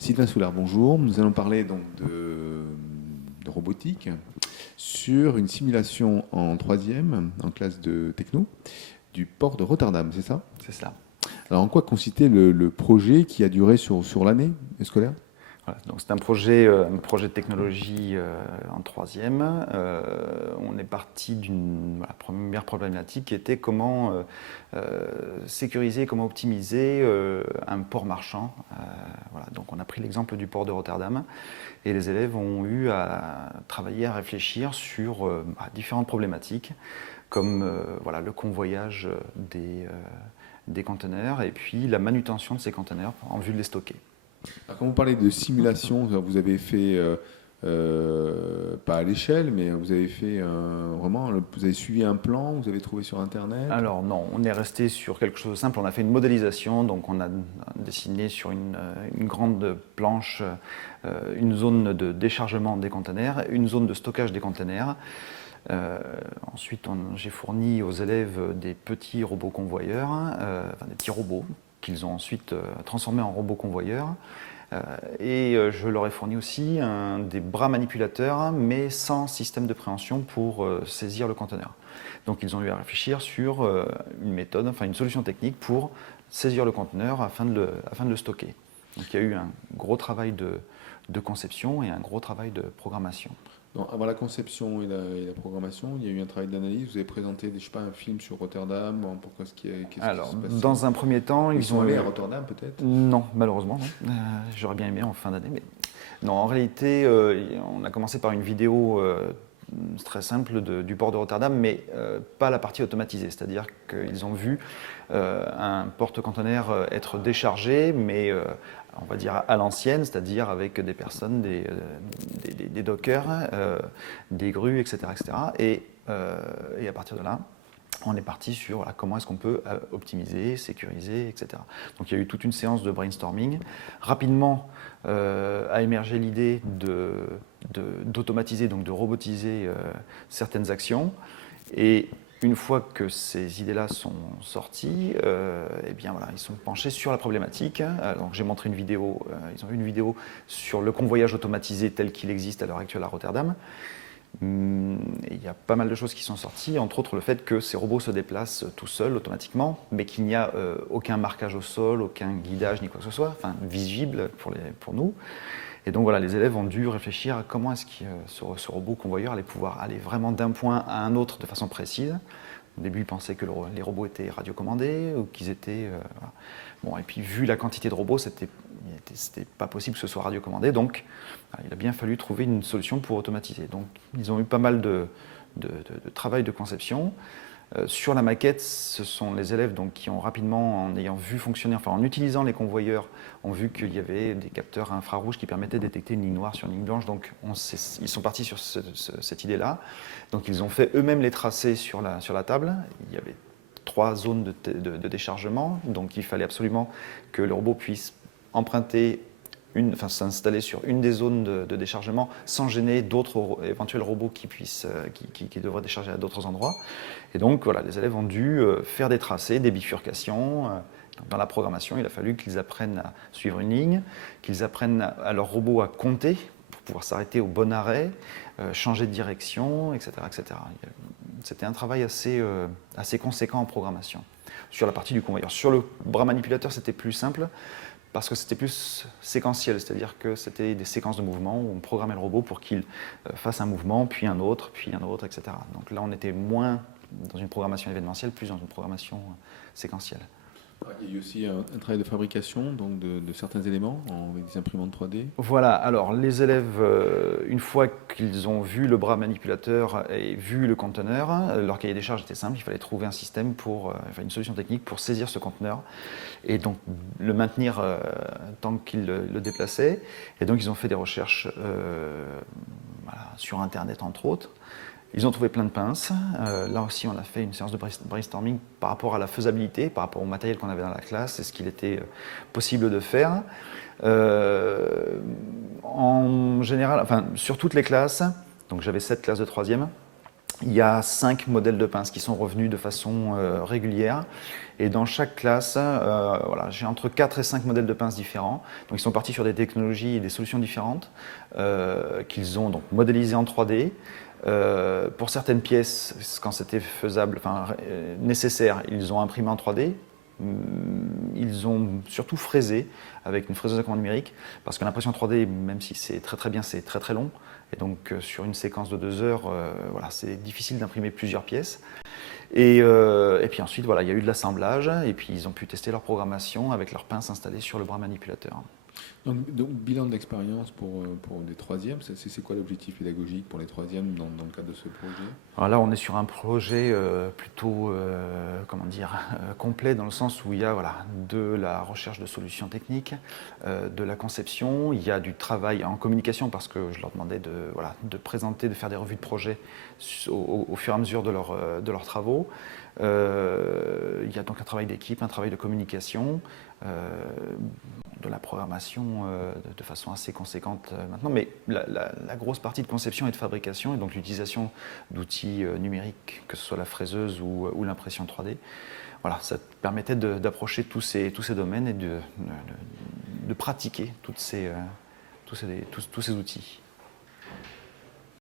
Sylvain Soulard, bonjour. Nous allons parler donc de robotique sur une simulation en troisième, en classe de techno, du port de Rotterdam, c'est ça? C'est cela. Alors en quoi consistait le projet qui a duré sur l'année scolaire? Voilà, donc c'est un projet de technologie en troisième. On est parti d'une première problématique qui était comment sécuriser, comment optimiser un port marchand. Voilà, donc on a pris l'exemple du port de Rotterdam et les élèves ont eu à travailler, à réfléchir sur différentes problématiques comme voilà, le convoyage des conteneurs et puis la manutention de ces conteneurs en vue de les stocker. Alors, quand vous parlez de simulation, vous avez fait, pas à l'échelle, mais vous avez fait vraiment, vous avez suivi un plan, vous avez trouvé sur Internet? Alors non, on est resté sur quelque chose de simple. On a fait une modélisation, donc on a dessiné sur une grande planche une zone de déchargement des conteneurs, une zone de stockage des conteneurs. Ensuite, j'ai fourni aux élèves des petits robots convoyeurs, des petits robots qu'ils ont ensuite transformés en robots convoyeurs. Et je leur ai fourni aussi des bras manipulateurs, mais sans système de préhension pour saisir le conteneur. Donc ils ont eu à réfléchir sur une méthode, enfin une solution technique pour saisir le conteneur afin de le stocker. Donc il y a eu un gros travail de conception et un gros travail de programmation. Donc, avant la conception et la programmation, il y a eu un travail d'analyse. Vous avez présenté, je sais pas, un film sur Rotterdam. Pourquoi qu'est-ce qui Alors, se passait? dans un premier temps, Ils ils sont ont allés eu... à Rotterdam peut-être? Non, malheureusement, non. J'aurais bien aimé en fin d'année, mais non. En réalité, on a commencé par une vidéo très simple du port de Rotterdam, mais pas la partie automatisée. C'est-à-dire qu'ils ont vu un porte-conteneur être déchargé, mais on va dire à l'ancienne, c'est-à-dire avec des personnes, des dockers, des grues, etc. etc. Et à partir de là, on est parti sur voilà, comment est-ce qu'on peut optimiser, sécuriser, etc. Donc il y a eu toute une séance de brainstorming. Rapidement a émergé l'idée d'automatiser, donc de robotiser certaines actions. Et une fois que ces idées-là sont sorties, eh bien voilà, ils sont penchés sur la problématique. Donc j'ai montré une vidéo, ils ont vu une vidéo sur le convoyage automatisé tel qu'il existe à l'heure actuelle à Rotterdam. Il y a pas mal de choses qui sont sorties, entre autres le fait que ces robots se déplacent tout seuls automatiquement, mais qu'il n'y a aucun marquage au sol, aucun guidage ni quoi que ce soit, enfin visible pour nous. Et donc voilà, les élèves ont dû réfléchir à comment est-ce que ce robot convoyeur allait pouvoir aller vraiment d'un point à un autre de façon précise. Au début, ils pensaient que les robots étaient radiocommandés ou qu'ils étaient... Voilà. Bon, et puis vu la quantité de robots, c'était pas possible que ce soit radiocommandé, donc il a bien fallu trouver une solution pour automatiser. Donc ils ont eu pas mal de travail de conception. Sur la maquette, ce sont les élèves donc, qui ont rapidement, en ayant vu fonctionner, enfin en utilisant les convoyeurs, ont vu qu'il y avait des capteurs infrarouges qui permettaient de détecter une ligne noire sur une ligne blanche. Donc ils sont partis sur cette idée-là. Donc ils ont fait eux-mêmes les tracés sur la table. Il y avait 3 zones de déchargement, donc il fallait absolument que le robot puisse emprunter s'installer sur une des zones de déchargement sans gêner d'autres éventuels robots qui devraient décharger à d'autres endroits. Et donc voilà, les élèves ont dû faire des tracés, des bifurcations. Dans la programmation, il a fallu qu'ils apprennent à suivre une ligne, qu'ils apprennent à leur robot à compter pour pouvoir s'arrêter au bon arrêt, changer de direction, etc. etc. C'était un travail assez conséquent en programmation sur la partie du convoyeur. Sur le bras manipulateur, c'était plus simple parce que c'était plus séquentiel, c'est-à-dire que c'était des séquences de mouvements où on programmait le robot pour qu'il fasse un mouvement, puis un autre, etc. Donc là, on était moins dans une programmation événementielle, plus dans une programmation séquentielle. Il y a eu aussi un travail de fabrication donc de certains éléments avec des imprimantes 3D. Voilà, alors les élèves, une fois qu'ils ont vu le bras manipulateur et vu le conteneur, leur cahier des charges était simple, il fallait trouver un système une solution technique pour saisir ce conteneur et donc le maintenir tant qu'ils le déplaçaient. Et donc ils ont fait des recherches sur Internet entre autres. Ils ont trouvé plein de pinces. Là aussi, on a fait une séance de brainstorming par rapport à la faisabilité, par rapport au matériel qu'on avait dans la classe et ce qu'il était possible de faire. En général, enfin, sur toutes les classes, donc j'avais 7 classes de 3e, il y a 5 modèles de pinces qui sont revenus de façon régulière. Et dans chaque classe, voilà, j'ai entre 4 et 5 modèles de pinces différents. Donc ils sont partis sur des technologies et des solutions différentes qu'ils ont donc modélisées en 3D. Pour certaines pièces, quand c'était faisable, nécessaire, ils ont imprimé en 3D. Ils ont surtout fraisé avec une fraiseuse à commande numérique, parce que l'impression 3D, même si c'est très très bien, c'est très très long. Et donc sur une séquence de 2 heures, voilà, c'est difficile d'imprimer plusieurs pièces. Et puis ensuite, voilà, il y a eu de l'assemblage, et puis ils ont pu tester leur programmation avec leurs pinces installées sur le bras manipulateur. Donc, bilan d'expérience pour les troisièmes, c'est quoi l'objectif pédagogique pour les troisièmes dans le cadre de ce projet? Alors là, on est sur un projet plutôt complet, dans le sens où il y a de la recherche de solutions techniques, de la conception, il y a du travail en communication, parce que je leur demandais de présenter, de faire des revues de projet au fur et à mesure de leurs travaux. Il y a donc un travail d'équipe, un travail de communication, de la programmation de façon assez conséquente maintenant, mais la grosse partie de conception et de fabrication, et donc l'utilisation d'outils numériques, que ce soit la fraiseuse ou l'impression 3D, voilà, ça permettait d'approcher tous ces domaines et de pratiquer tous ces outils.